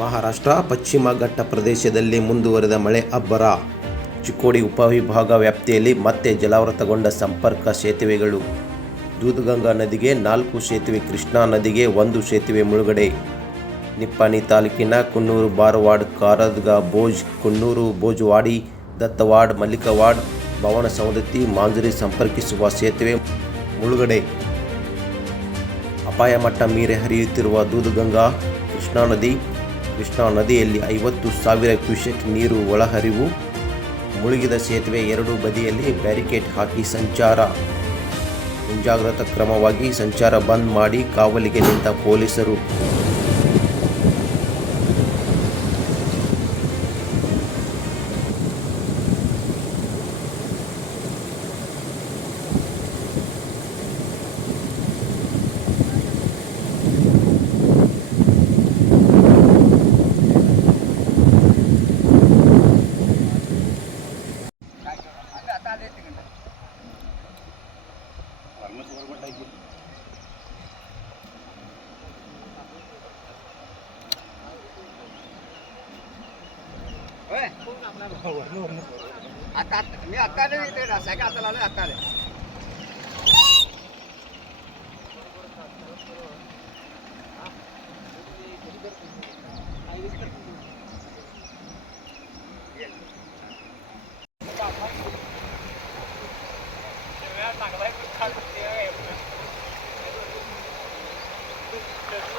ಮಹಾರಾಷ್ಟ್ರ, ಪಶ್ಚಿಮ ಘಟ್ಟ ಪ್ರದೇಶದಲ್ಲಿ ಮುಂದುವರೆದ ಮಳೆ ಅಬ್ಬರ. ಚಿಕ್ಕೋಡಿ ಉಪವಿಭಾಗ ವ್ಯಾಪ್ತಿಯಲ್ಲಿ ಮತ್ತೆ ಜಲಾವೃತಗೊಂಡ ಸಂಪರ್ಕ ಸೇತುವೆಗಳು. ದೂದಗಂಗಾ ನದಿಗೆ ನಾಲ್ಕು ಸೇತುವೆ, ಕೃಷ್ಣಾ ನದಿಗೆ ಒಂದು ಸೇತುವೆ ಮುಳುಗಡೆ. ನಿಪ್ಪಾಣಿ ತಾಲೂಕಿನ ಕುನ್ನೂರು ಬಾರವಾಡ್, ಕಾರದ್ಗ ಬೋಜ್ ಕುನ್ನೂರು ಬೋಜ್ವಾಡಿ ದತ್ತವಾಡ್, ಮಲ್ಲಿಕವಾಡ್, ಭವನ ಸವದತ್ತಿ, ಮಾಂಜರಿ ಸಂಪರ್ಕಿಸುವ ಸೇತುವೆ ಮುಳುಗಡೆ. ಅಪಾಯ ಮಟ್ಟ ಮೀರಿ ಹರಿಯುತ್ತಿರುವ ದೂದಗಂಗಾ, ಕೃಷ್ಣಾ ನದಿ ಕೃಷ್ಣಾ ನದಿಯಲ್ಲಿ ಐವತ್ತು ಸಾವಿರ ಕ್ಯೂಸೆಕ್ ನೀರು ಒಳಹರಿವು. ಮುಳುಗಿದ ಸೇತುವೆ ಎರಡೂ ಬದಿಯಲ್ಲಿ ಬ್ಯಾರಿಕೇಡ್ ಹಾಕಿ ಸಂಚಾರ. ಮುಂಜಾಗ್ರತಾ ಕ್ರಮವಾಗಿ ಸಂಚಾರ ಬಂದ್ ಮಾಡಿ ಕಾವಲಿಗೆ ನಿಂತ ಪೊಲೀಸರು. आता आता- मी आता आले इथे रस्त्याच्या हाताला आलोय आता आले